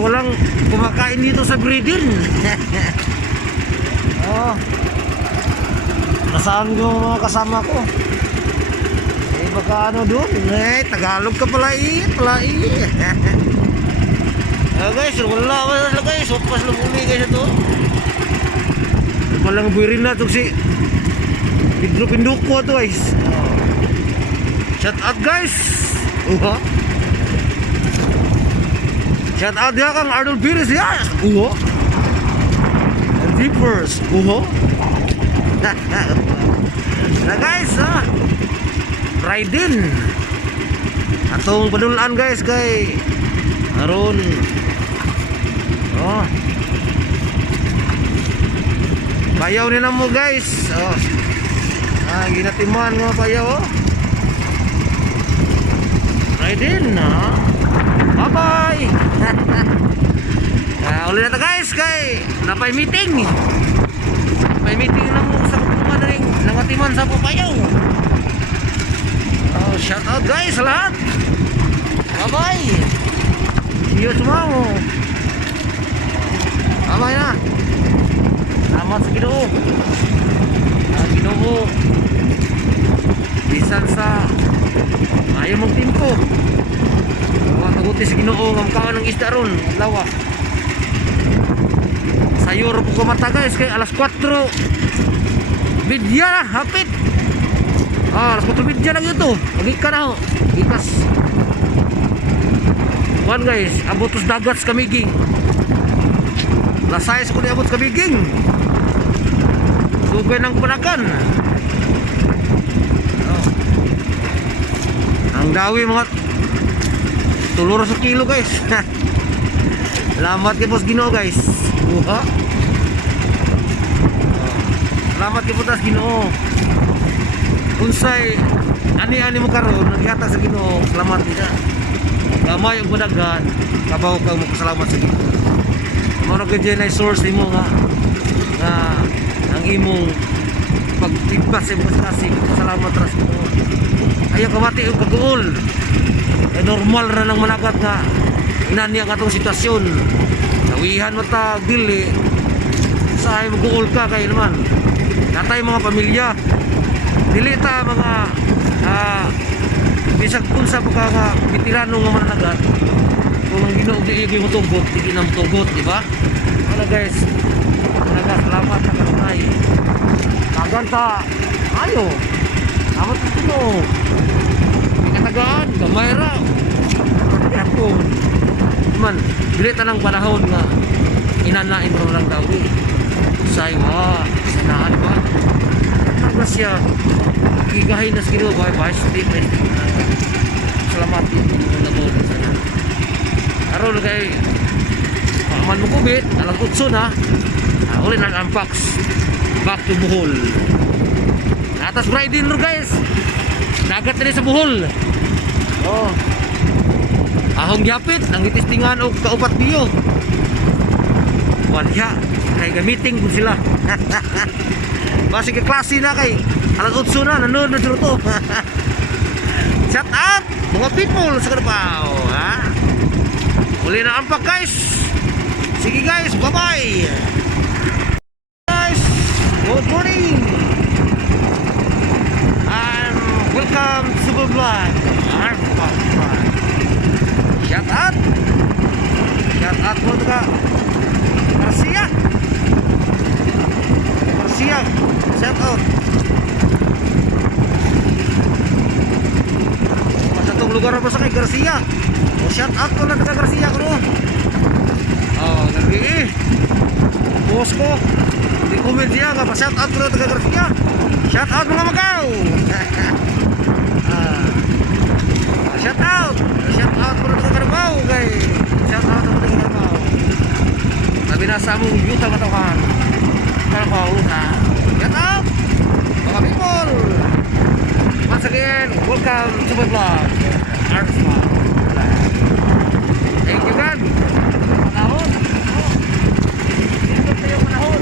Walang kumakain dito sa breeding. Oh. Nasaan yung mga kasama ko? Baka ano doon? Tagalog ka pala guys, wala guys. Sopas lang uli guys ito. Palang buwirin na ito si Pedro Pinduko ito guys. Shout out guys. Shout out dia kang Arnold Pires ya. And Deepers. Nah guys, riding atong padulaan guys kay aron payaw ni na mo guys. Ginatiman nga payaw riding bye bye. Uli na ta guys kay napay meeting na mo sa kupungan ring nangatiman sa papayaw. Shout out guys sa lahat. Bye bye. See you tomorrow. Bye bye na. Salamat sa Ginoo. Ginoo bisan sa ayaw mong timpo. Taguti sa Ginoo nga makaon ng isda ron lawa. Sayor po ko mata guys kay alas 4 bidya na hapit. Alas 4 bidya lang ito. Magika na ho. Ikas kuan guys, abutos dagat sa Kamiging. Lasayas ko ni abot sa Kamiging. Sugay ng panakan. Ang dawi mga tulor sa kilo guys. Salamat kay Boss Ginoo guys. Salamat kay Putas Ginoo. Unsay ani-ani mo karon naghatag sa Ginoo, salamat kita. Gamay og madagan, kabaw ka mo salamat sa Ginoo. Mao na gyud na source nimo nga ang imong pagtibas sa kasig. Salamat ras Ginoo. Ayaw kamati og pag-uol. Normal ra nang managat nga inani ang atong sitwasyon. Nawihan mo ta dili sa mag-uol ka kay naman. Natay mga pamilya. Dili ta mga bisag kunsa pa ka veterano nga mananagat. Kung ang Ginoo gi mo tugot, di na mo tugot, di ba? Ano guys? Salamat sa kanunay. Kaganta. Ayo. Salamat sa Ginoo. Katagaan, gamay ra. Ako man, dili ta nang panahon nga inanain mo lang daw. Say sanahan ba? Ano siya? Gigahin na sa Ginoo ba? Salamat din na mo sana. Aron kay paman mo kubit, alang kutso na. Uli na unbox. Back to Bohol. Atas riding ro guys. Dagat na sa Bohol. Ahong yapit ang itistingan og kaupat biyo. Wala kay gamiting ko sila. Basi ka klase na kay alas 8 na nanood na dito to. Shout out mga people sa Carabao, Uli na ampak guys. Sige guys, bye bye. Guys, good morning. Welcome to Super Vlog. Shout out mo ka Garcia. Shout out masatong lugar apa sa kay Garcia. Shout out ko na taga Garcia ko. Nag-i boss ko di comment siya nga pa shout out ko na taga Garcia. Shout out mga Macau. Shout out ko na taga Carabao kay shout out ko taga Carabao. Sabi na sa mong yuta matawahan Carabao na shout out mga people. Once again, welcome to my vlog. Artsma. Thank you God. Panahon. Ito tayo panahon.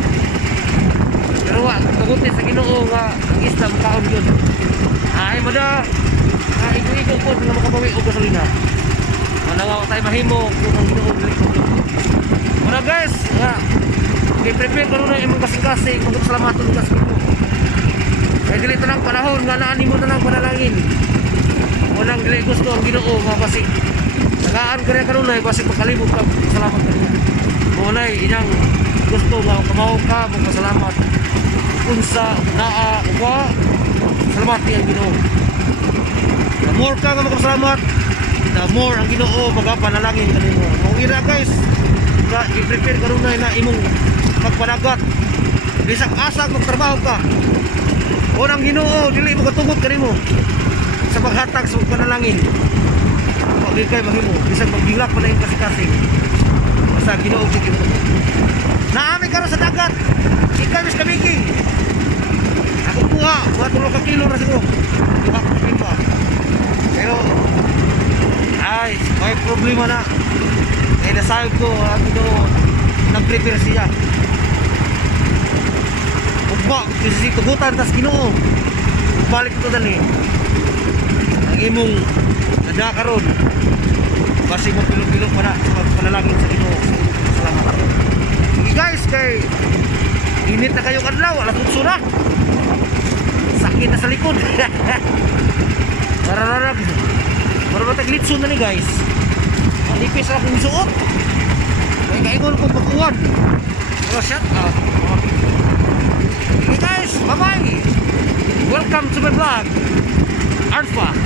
Pero kagutin sa Ginoo nga ang Islam kaon yun. Ay mo da. Igo-igo po nga makabawi og gasolina. Manangaw tayo ay mahimo kung ang Ginoo dili magluto. Muna guys, i-prepare ko na imong kasing-kasing magpasalamat sa Ginoo. Kaya dili tanang panahon nga naa nimo na lang panalangin. Unang dili gusto ang Ginoo nga basi tagaan ka rin karon ay basi makalimot ka salamat kanina. Munay inyang gusto nga kamaw ka magpasalamat. Unsa naa uwa salamat ang Ginoo. The more ka nga magpasalamat, the more ang Ginoo magapanalangin kanimo. Mao ira guys. Nga i-prepare karon na imong pagpanagat. Bisag asa magtrabaho ka. Unang Ginoo dili mo katungod kanimo sa paghatag sa panalangin. Pag kay mahimo bisag magbingak pa na yung kasing-kasing. Basta Ginoo sige mo. Naami karon sa dagat. Ikaw mis kamiki. Ako kuha, mga 3 kilo na siguro. 2 kilo pa. Pero ay, may problema na. Kaya nasayod ko, ang Ginoo nag-prepare siya. Ugba, kasi tugutan tas Ginoo. Balik ito dali. Ang imong nada karon. Basi mo pilog-pilog pa na sa panalangin sa Ginoo. Salamat. Sige guys, kay init na kayong adlaw, alas 8 na. Sakit na sa likod. Marararag. Marararag taglitso na ni guys. Manipis na akong suot. Kaya kaingon kong pagkuhan. Pero shut up. Okay guys, bye-bye. Welcome to my vlog, Artfox.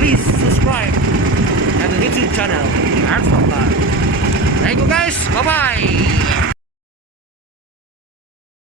Please subscribe to the YouTube channel, Artfox Vlog. Thank you guys, bye-bye.